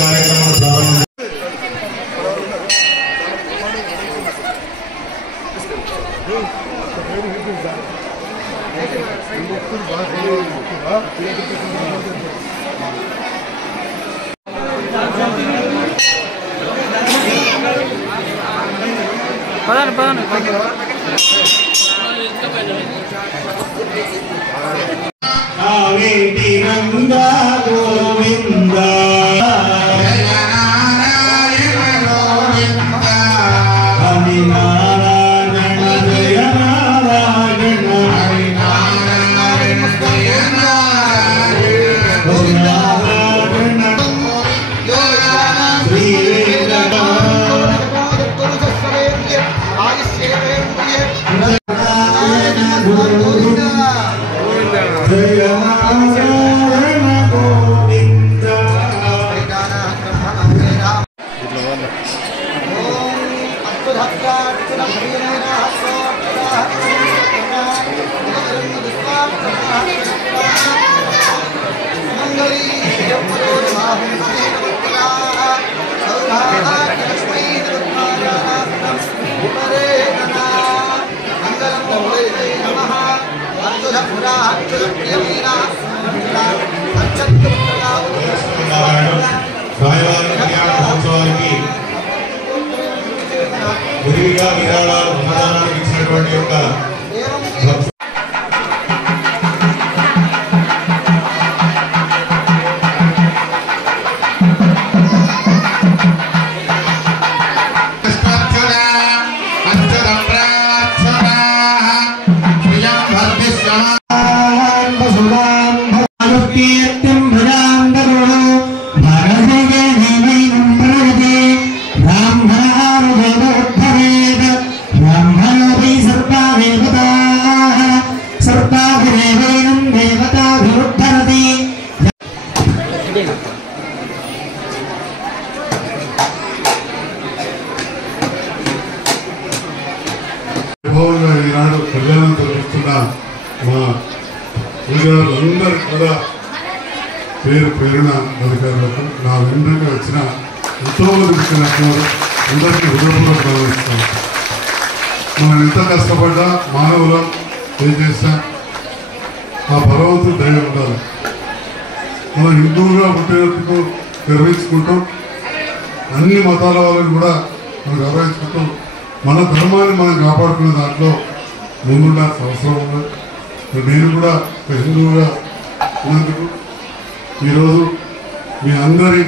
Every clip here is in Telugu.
కార్యక్రమాలు ప్రారంభం నంద గోవింద మహోత్సవానికి విరివిగా విరాళాలు అన్నదానానికి ఇచ్చినటువంటి యొక్క ఈనాడు కళ్యాణం జరుగుతున్న మా పూజారులందరికీ కూడా పేరు పేరున అధికారులకు నా వెంటనే వచ్చిన ఎంతోమంది వచ్చినట్లు అందరికీ హృదయపూర్వక గౌరవిస్తాను. మనం ఎంత కష్టపడ్డా మానవులం ఏం చేసినా ఆ భగవంతుడు దయ ఉండాలి. మనం హిందువుగా పుట్టినందుకు గర్వించుకుంటాం, అన్ని మతాల వాళ్ళని కూడా మనం గౌరవించుకుంటాం. మన ధర్మాన్ని మనం కాపాడుకునే దాంట్లో ముందుండాల్సిన అవసరం ఉంది. నేను కూడా ఒక హిందువుగా ఉన్నందుకు ఈరోజు మీ అందరి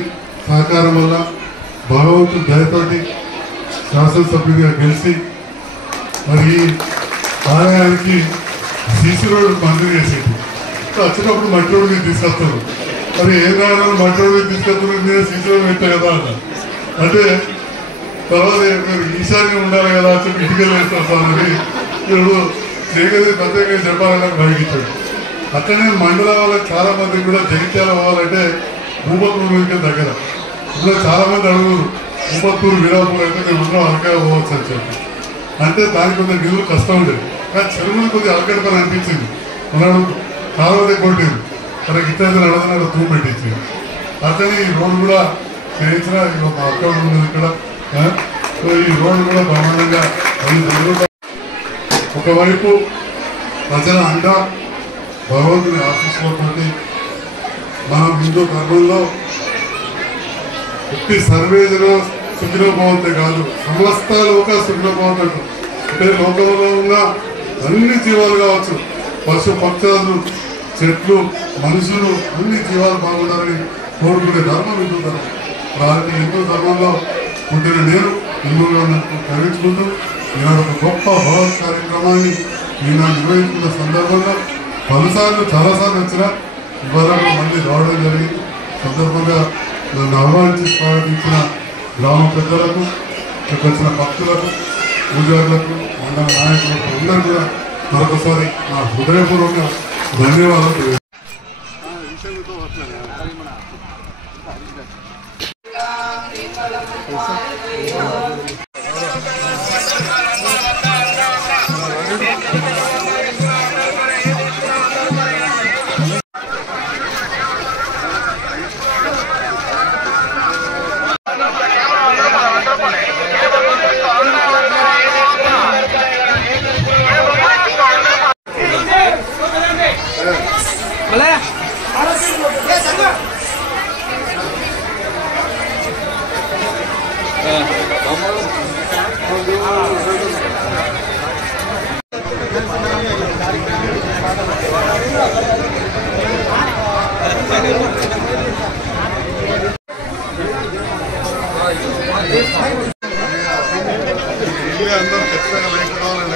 సహకారం వల్ల భగవంతుడి దయతోటి శాసనసభ్యుడిగా గెలిచి మరి ఆలయానికి సీసీ రోడ్డు మంజూరు చేసేది. వచ్చినప్పుడు మట్టి రోడ్డు మీద తీసుకొస్తారు. మరి ఏ రాయడం మట్టి రోడ్డు మీద తీసుకొస్తున్నారు, నేను సీసీ రోడ్డు పెట్టా కదా అన్న. అంటే తర్వాత ఈశాన్యం ఉండాలి కదా అని చెప్పి ఇటుకలు వేస్తాను సార్ అని ఇప్పుడు శ్రీగతి ప్రత్యేకంగా చెప్పాలని బయటిచ్చాడు. అట్లనే మండల వాళ్ళకి చాలా మందికి కూడా జగిత్యాల పోవాలంటే భూపత్తూరుకి దగ్గర. ఇప్పుడు చాలా మంది అడుగురు భూపత్తూరు వీరాపూర్ అయితే మేము అందరం అలకాయ పోవచ్చు అని చెప్పి. అంటే దానికి కొంచెం నిధులు కష్టం ఉండేది, కానీ చెరువులు కొద్దిగా అలకడ పని అనిపించింది. ఉన్నాడు కాలువదే కొట్టింది, మనకి ఇచ్చేది అడగనాడు తూ పెట్టించింది. అట్లనే ఈ రోడ్డు కూడా చేయించిన ఒక అకౌంట్ ఉన్నది ఇక్కడ. ఈ రోడ్డు కూడా బ్రహ్మాండంగా ఒకవైపు ప్రజల అండ భగవంతుని ఆశీస్సులో తోటి మనం హిందూ ధర్మంలో ఒట్టి సర్వేజన సుఖినోభవంతే కాదు, సమస్త లోక సుఖినోభవంత. అంటే లోకంలో ఉన్న అన్ని జీవాలు కావచ్చు, పశు పక్షాలు, చెట్లు, మనుషులు, అన్ని జీవాలు బాగుండాలని కోరుకునే ధర్మం హిందూ ధర్మం. అలాంటి హిందూ ధర్మంలో పుట్టిన నేను హిందువుగా గర్వించుకుంటూ ఈనాడు ఒక గొప్ప భగవత్ కార్యక్రమాన్ని ఈనాడు నిర్వహించుకున్న సందర్భంగా పలుసార్లు చాలాసార్లు వచ్చిన ఇవాళ మళ్ళీ రావడం జరిగింది. సందర్భంగా నన్ను ఆహ్వానించి స్వాగతించిన గ్రామ పెద్దలకు, ఇక్కడికి వచ్చిన భక్తులకు, పూజారులకు, మండల నాయకులకు అందరూ కూడా మరొకసారి నా హృదయపూర్వక ధన్యవాదాలు. అందరూ ఖచ్చితంగా లైట్ కావాలి